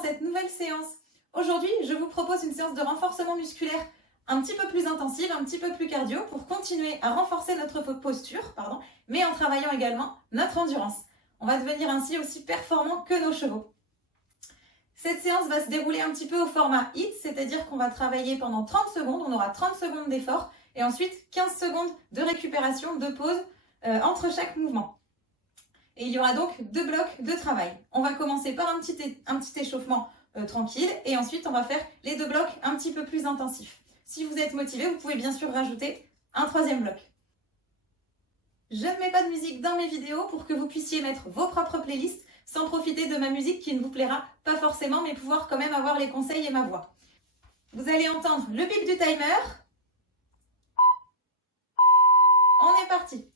dans cette nouvelle séance. Aujourd'hui, je vous propose une séance de renforcement musculaire un petit peu plus intensive, un petit peu plus cardio pour continuer à renforcer notre posture, mais en travaillant également notre endurance. On va devenir ainsi aussi performant que nos chevaux. Cette séance va se dérouler un petit peu au format HIIT, c'est-à-dire qu'on va travailler pendant 30 secondes, on aura 30 secondes d'effort et ensuite 15 secondes de récupération, de pause entre chaque mouvement. Et il y aura donc 2 blocs de travail. On va commencer par un petit échauffement tranquille et ensuite on va faire les 2 blocs un petit peu plus intensifs. Si vous êtes motivé, vous pouvez bien sûr rajouter un 3e bloc. Je ne mets pas de musique dans mes vidéos pour que vous puissiez mettre vos propres playlists sans profiter de ma musique qui ne vous plaira pas forcément, mais pouvoir quand même avoir les conseils et ma voix. Vous allez entendre le bip du timer. On est parti.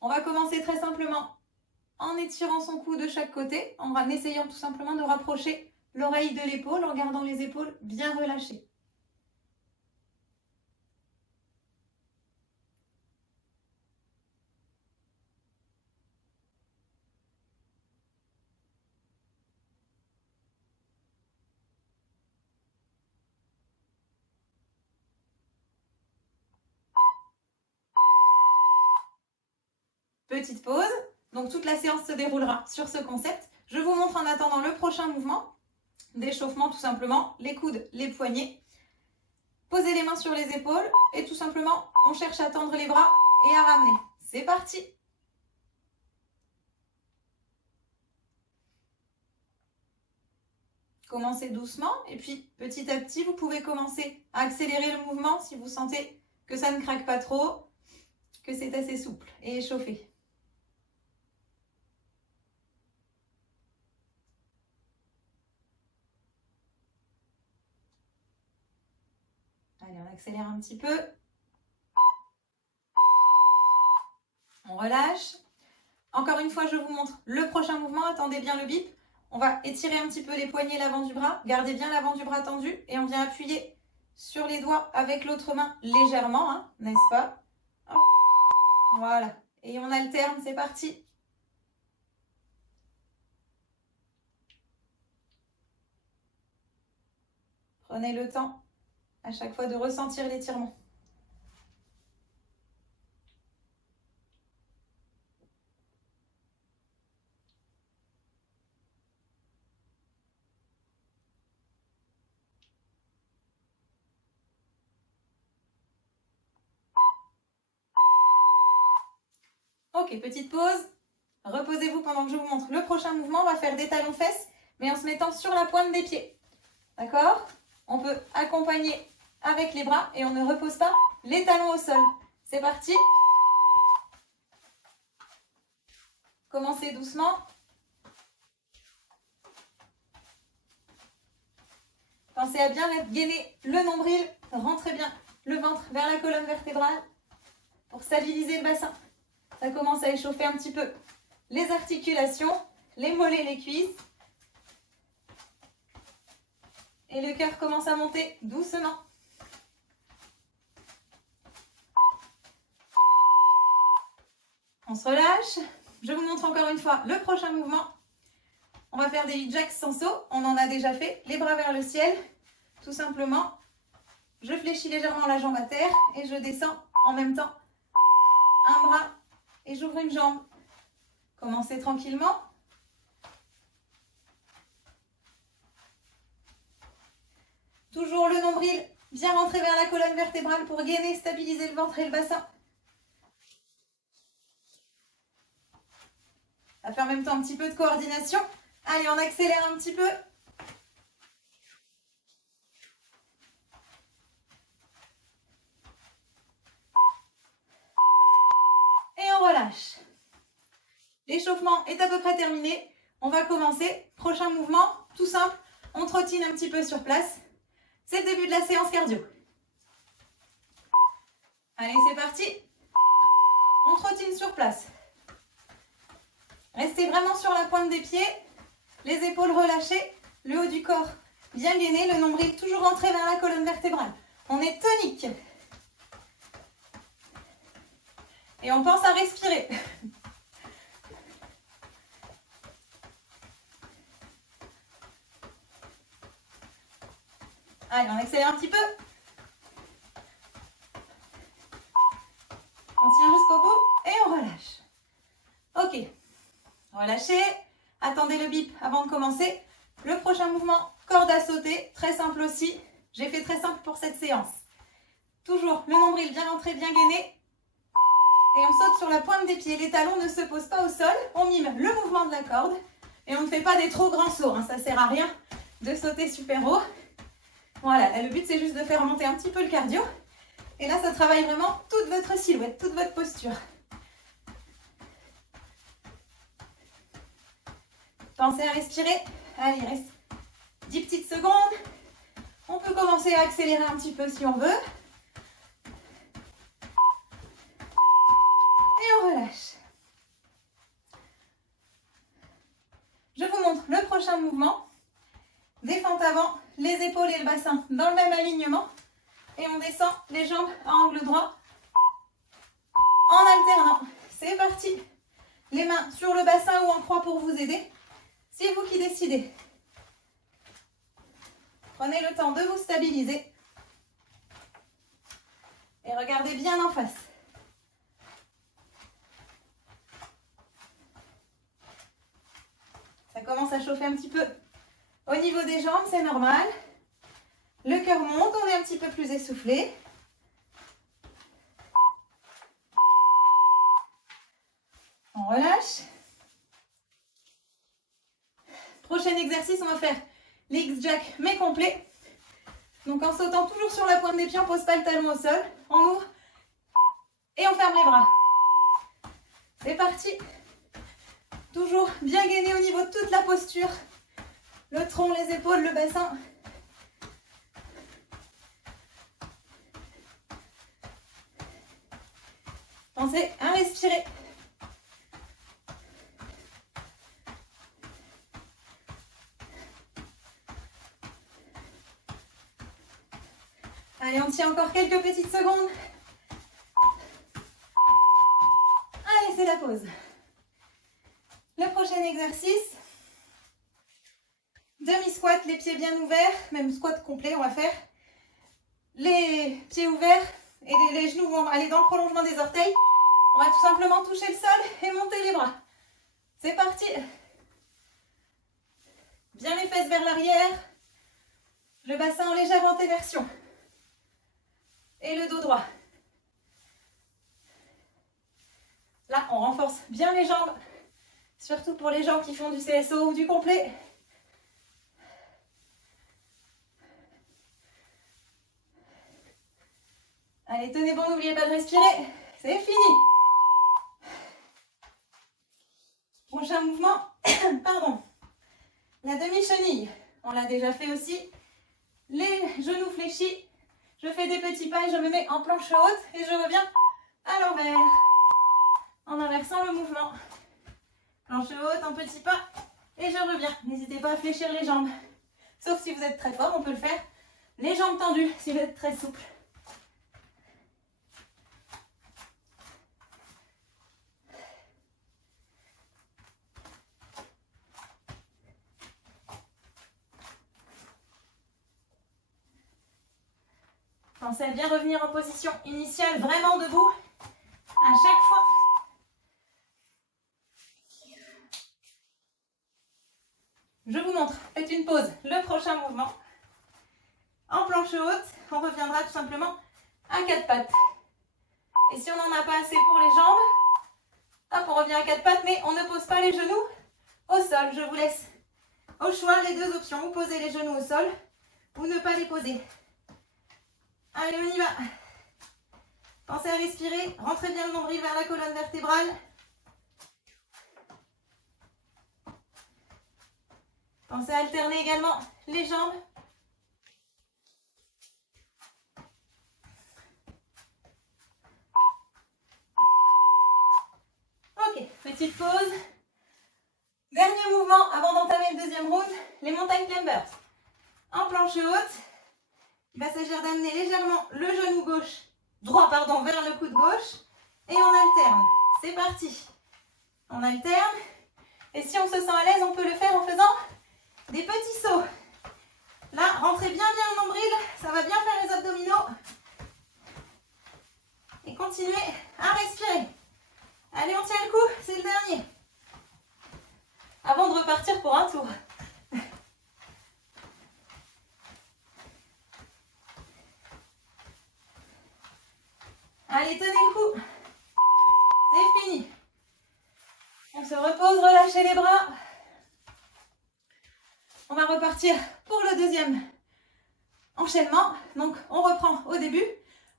On va commencer très simplement en étirant son cou de chaque côté, en essayant tout simplement de rapprocher l'oreille de l'épaule, en gardant les épaules bien relâchées. Petite pause. Donc toute la séance se déroulera sur ce concept. Je vous montre en attendant le prochain mouvement d'échauffement, tout simplement, les coudes, les poignets. Posez les mains sur les épaules et tout simplement, on cherche à tendre les bras et à ramener. C'est parti! Commencez doucement et puis petit à petit, vous pouvez commencer à accélérer le mouvement si vous sentez que ça ne craque pas trop, que c'est assez souple et échauffé. Allez, on accélère un petit peu. On relâche. Encore une fois, je vous montre le prochain mouvement. Attendez bien le bip. On va étirer un petit peu les poignets, l'avant du bras. Gardez bien l'avant du bras tendu. Et on vient appuyer sur les doigts avec l'autre main légèrement, n'est-ce pas? Hop. Voilà. Et on alterne, c'est parti. Prenez le temps à chaque fois de ressentir l'étirement. Ok, petite pause. Reposez-vous pendant que je vous montre le prochain mouvement. On va faire des talons-fesses, mais en se mettant sur la pointe des pieds. D'accord? On peut accompagner avec les bras et on ne repose pas les talons au sol. C'est parti. Commencez doucement. Pensez à bien gainer le nombril. Rentrez bien le ventre vers la colonne vertébrale pour stabiliser le bassin. Ça commence à échauffer un petit peu les articulations, les mollets, les cuisses. Et le cœur commence à monter doucement. On se relâche. Je vous montre encore une fois le prochain mouvement. On va faire des hip jacks sans saut. On en a déjà fait. Les bras vers le ciel. Tout simplement, je fléchis légèrement la jambe à terre et je descends en même temps un bras et j'ouvre une jambe. Commencez tranquillement. Toujours le nombril bien rentré vers la colonne vertébrale pour gainer, stabiliser le ventre et le bassin. On va faire en même temps un petit peu de coordination. Allez, on accélère un petit peu. Et on relâche. L'échauffement est à peu près terminé. On va commencer. Prochain mouvement, tout simple. On trottine un petit peu sur place. C'est le début de la séance cardio. Allez, c'est parti. On trottine sur place. Restez vraiment sur la pointe des pieds. Les épaules relâchées. Le haut du corps bien gainé. Le nombril toujours rentré vers la colonne vertébrale. On est tonique. Et on pense à respirer. Allez, on accélère un petit peu. On tient jusqu'au bout et on relâche. Ok. Relâchez. Attendez le bip avant de commencer. Le prochain mouvement, corde à sauter. Très simple aussi. J'ai fait très simple pour cette séance. Toujours le nombril bien rentré, bien gainé. Et on saute sur la pointe des pieds. Les talons ne se posent pas au sol. On mime le mouvement de la corde. Et on ne fait pas des trop grands sauts. Ça ne sert à rien de sauter super haut. Voilà, là, le but c'est juste de faire remonter un petit peu le cardio. Et là, ça travaille vraiment toute votre silhouette, toute votre posture. Pensez à respirer. Allez, il reste 10 petites secondes. On peut commencer à accélérer un petit peu si on veut. Et on relâche. Je vous montre le prochain mouvement. Défente avant, les épaules et le bassin dans le même alignement. Et on descend les jambes à angle droit en alternant. C'est parti. Les mains sur le bassin ou en croix pour vous aider. C'est vous qui décidez. Prenez le temps de vous stabiliser. Et regardez bien en face. Ça commence à chauffer un petit peu au niveau des jambes, c'est normal. Le cœur monte, on est un petit peu plus essoufflé. On relâche. Prochain exercice, on va faire les X-Jack mais complet. Donc en sautant toujours sur la pointe des pieds, on ne pose pas le talon au sol. On ouvre et on ferme les bras. C'est parti. Toujours bien gainé au niveau de toute la posture. Le tronc, les épaules, le bassin. Pensez à respirer. Allez, on tient encore quelques petites secondes. Allez, c'est la pause. Le prochain exercice, demi-squat, les pieds bien ouverts, même squat complet, on va faire. Les pieds ouverts et les genoux vont aller dans le prolongement des orteils. On va tout simplement toucher le sol et monter les bras. C'est parti. Bien les fesses vers l'arrière. Le bassin en légère antéversion. Et le dos droit. Là, on renforce bien les jambes. Surtout pour les gens qui font du CSO ou du complet. Allez, tenez bon, n'oubliez pas de respirer. C'est fini. Prochain mouvement, pardon. La demi-chenille. On l'a déjà fait aussi. Les genoux fléchis. Je fais des petits pas et je me mets en planche haute et je reviens à l'envers. En inversant le mouvement. Planche haute, un petit pas et je reviens. N'hésitez pas à fléchir les jambes. Sauf si vous êtes très fort, on peut le faire. Les jambes tendues si vous êtes très souple. Pensez à bien revenir en position initiale, vraiment debout, à chaque fois. Je vous montre, faites une pause, le prochain mouvement. En planche haute, on reviendra tout simplement à quatre pattes. Et si on n'en a pas assez pour les jambes, hop, on revient à quatre pattes, mais on ne pose pas les genoux au sol. Je vous laisse au choix les deux options. Vous posez les genoux au sol ou ne pas les poser. Allez, on y va. Pensez à respirer. Rentrez bien le nombril vers la colonne vertébrale. Pensez à alterner également les jambes. Ok, petite pause. Dernier mouvement avant d'entamer le deuxième round, les mountain climbers. En planche haute, il va s'agir d'amener légèrement le genou gauche, droit pardon, vers le coude gauche et on alterne. C'est parti. On alterne et si on se sent à l'aise, on peut le faire en faisant des petits sauts. Là, rentrez bien le nombril continuer à respirer. Allez, on tient le coup, c'est le dernier. Avant de repartir pour un tour. Allez, tenez le coup. C'est fini. On se repose, relâchez les bras. On va repartir pour le deuxième enchaînement. Donc, on reprend au début,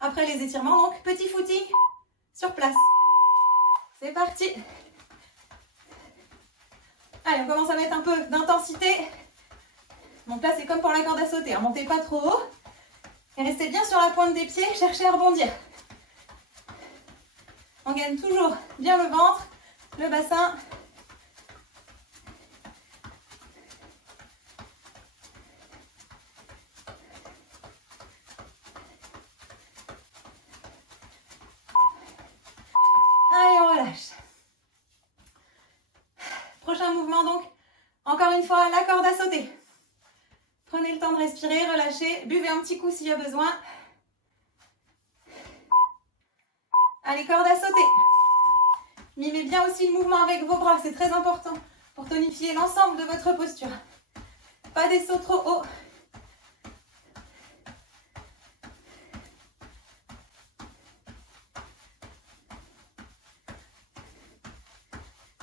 après les étirements. Donc, petit footing sur place. C'est parti. Allez, on commence à mettre un peu d'intensité. Donc là, c'est comme pour la corde à sauter. Montez pas trop haut. Et restez bien sur la pointe des pieds. Cherchez à rebondir. On gagne toujours bien le ventre, le bassin. Allez, on relâche. Prochain mouvement donc, encore une fois, la corde à sauter. Prenez le temps de respirer, relâchez, buvez un petit coup s'il y a besoin. Allez, corde à sauter. Mimez bien aussi le mouvement avec vos bras, c'est très important pour tonifier l'ensemble de votre posture. Pas des sauts trop hauts.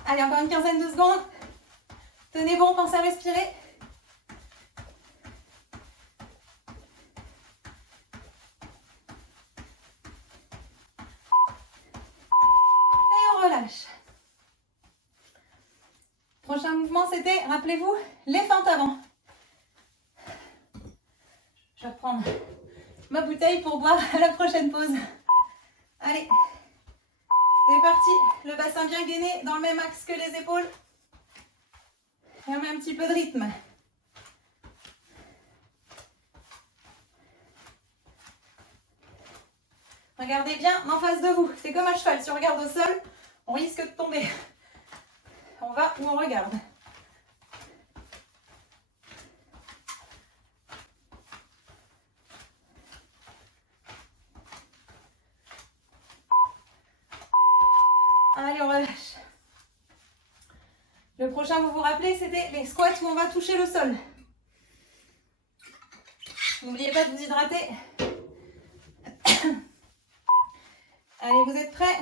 Allez, encore une quinzaine de secondes. Tenez bon, pensez à respirer. Et on relâche. Prochain mouvement, c'était, rappelez-vous, les feintes avant. Je vais reprendre ma bouteille pour boire à la prochaine pause. Allez, c'est parti. Le bassin bien gainé dans le même axe que les épaules. Et on met un petit peu de rythme. Regardez bien en face de vous. C'est comme un cheval. Si on regarde au sol, on risque de tomber. On va où on regarde. Allez, on relâche. Le prochain, vous vous rappelez, c'était les squats où on va toucher le sol. N'oubliez pas de vous hydrater. Allez, vous êtes prêts?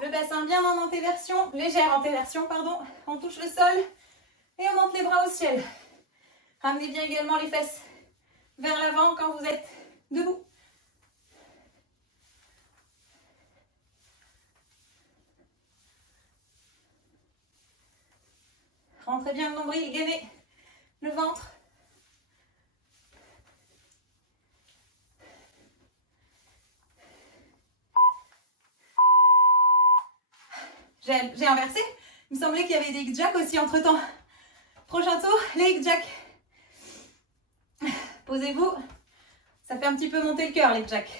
Le bassin bien en antéversion, légère antéversion, pardon. On touche le sol et on monte les bras au ciel. Ramenez bien également les fesses vers l'avant quand vous êtes debout. Rentrez bien le nombril, gainez le ventre. J'ai inversé. Il me semblait qu'il y avait des hic-jacks aussi entre temps. Prochain tour, les hic-jacks. Posez-vous. Ça fait un petit peu monter le cœur, les hic-jacks.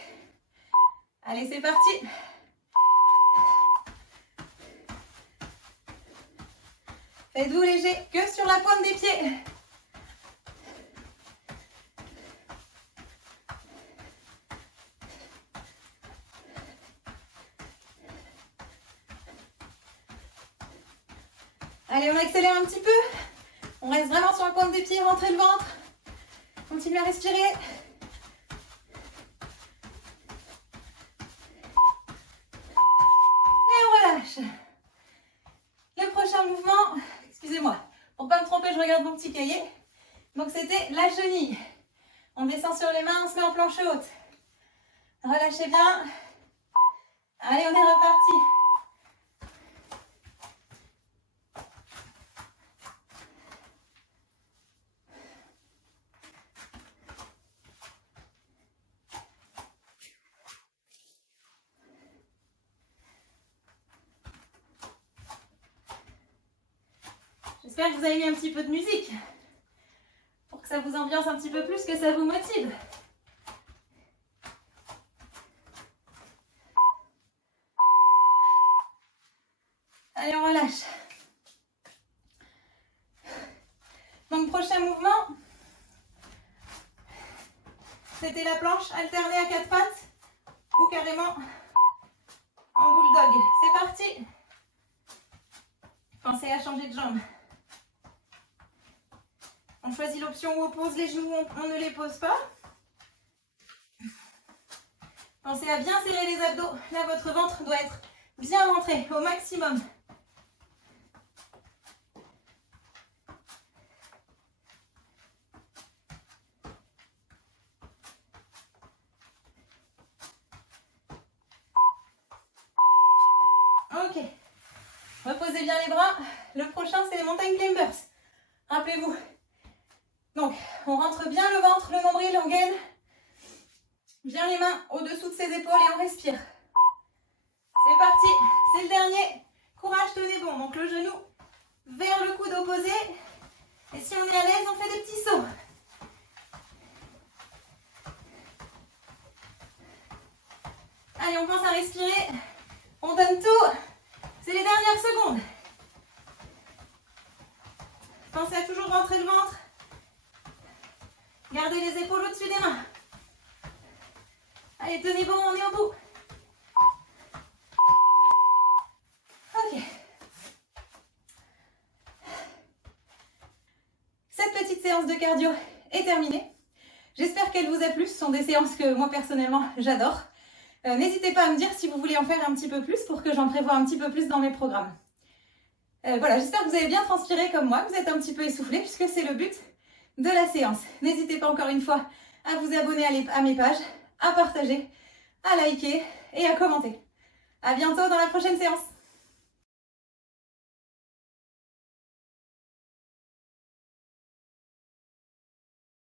Allez, c'est parti. Faites-vous léger que sur la pointe des pieds. Allez, on accélère un petit peu. On reste vraiment sur la pointe des pieds, rentrez le ventre. Continuez à respirer. Et on relâche. Le prochain mouvement, excusez-moi, pour ne pas me tromper, je regarde mon petit cahier. Donc c'était la chenille. On descend sur les mains, on se met en planche haute. Relâchez bien. Allez, on est reparti. J'espère que vous avez mis un petit peu de musique pour que ça vous ambiance un petit peu plus, que ça vous motive. Allez, on relâche. Donc, prochain mouvement, c'était la planche alternée à 4 pattes ou carrément En bulldog. C'est parti. Pensez à changer de jambe. On choisit l'option où on pose les genoux, on ne les pose pas. Pensez à bien serrer les abdos. Là, votre ventre doit être bien rentré au maximum. Ok. Reposez bien les bras. Le prochain, c'est les mountain climbers. Rappelez-vous. Donc, on rentre bien le ventre, le nombril en gaine. Bien les mains au-dessous de ses épaules et on respire. C'est parti. C'est le dernier. Courage, tenez bon. Donc, le genou vers le coude opposé. Et si on est à l'aise, on fait des petits sauts. Allez, on pense à respirer. On donne tout. C'est les dernières secondes. Pensez à toujours rentrer le ventre. Gardez les épaules au-dessus des mains. Allez, tenez bon, on est au bout. Ok. Cette petite séance de cardio est terminée. J'espère qu'elle vous a plu. Ce sont des séances que moi, personnellement, j'adore. N'hésitez pas à me dire si vous voulez en faire un petit peu plus pour que j'en prévoie un petit peu plus dans mes programmes. Voilà, j'espère que vous avez bien transpiré comme moi, que vous êtes un petit peu essoufflé puisque c'est le but de la séance. N'hésitez pas encore une fois à vous abonner à mes pages, à partager, à liker et à commenter. À bientôt dans la prochaine séance.